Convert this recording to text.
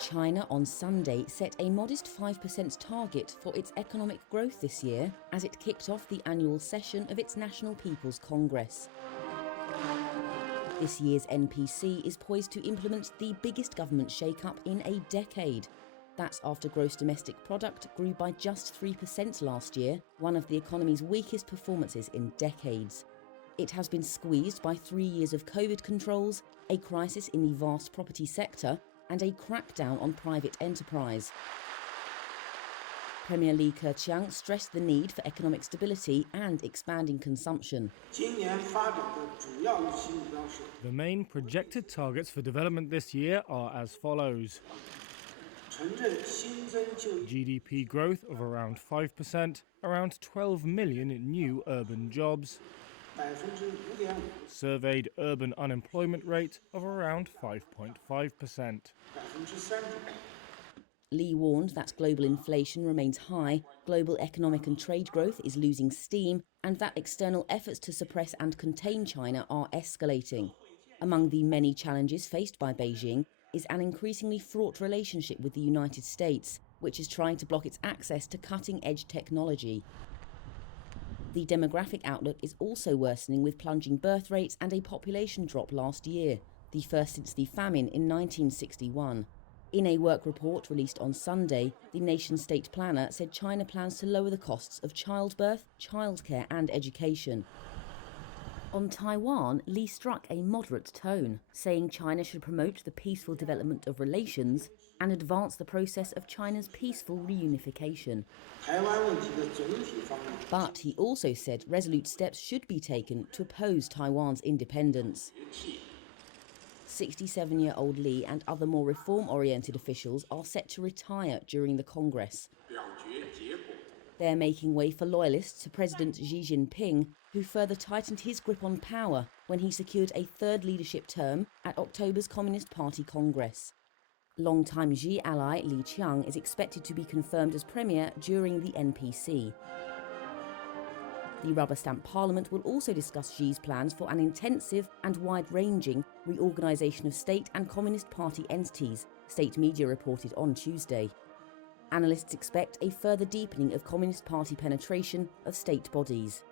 China on Sunday set a modest 5% target for its economic growth this year as it kicked off the annual session of its National People's Congress. This year's NPC is poised to implement the biggest government shake-up in a decade. That's after gross domestic product grew by just 3% last year, one of the economy's weakest performances in decades. It has been squeezed by 3 years of COVID controls, a crisis in the vast property sector, and a crackdown on private enterprise. Premiere Li Keqiang stressed the need for economic stability and expanding consumption. The main projected targets for development this year are as follows. GDP growth of around 5%, around 12 million new urban jobs. Surveyed urban unemployment rate of around 5.5%. Li warned that global inflation remains high, global economic and trade growth is losing steam, and that external efforts to suppress and contain China are escalating. Among the many challenges faced by Beijing is an increasingly fraught relationship with the United States, which is trying to block its access to cutting-edge technology. The demographic outlook is also worsening with plunging birth rates and a population drop last year, the first since the famine in 1961. In a work report released on Sunday, the nation's state planner said China plans to lower the costs of childbirth, childcare and education. On Taiwan, Li struck a moderate tone, saying China should promote the peaceful development of relations and advance the process of China's peaceful reunification. But he also said resolute steps should be taken to oppose Taiwan's independence. 67-year-old Li and other more reform-oriented officials are set to retire during the Congress. They're making way for loyalists to President Xi Jinping, who further tightened his grip on power when he secured a third leadership term at October's Communist Party Congress. Longtime Xi ally Li Keqiang is expected to be confirmed as premier during the NPC. The rubber stamp parliament will also discuss Xi's plans for an intensive and wide-ranging reorganisation of state and Communist Party entities, state media reported on Tuesday. Analysts expect a further deepening of Communist Party penetration of state bodies.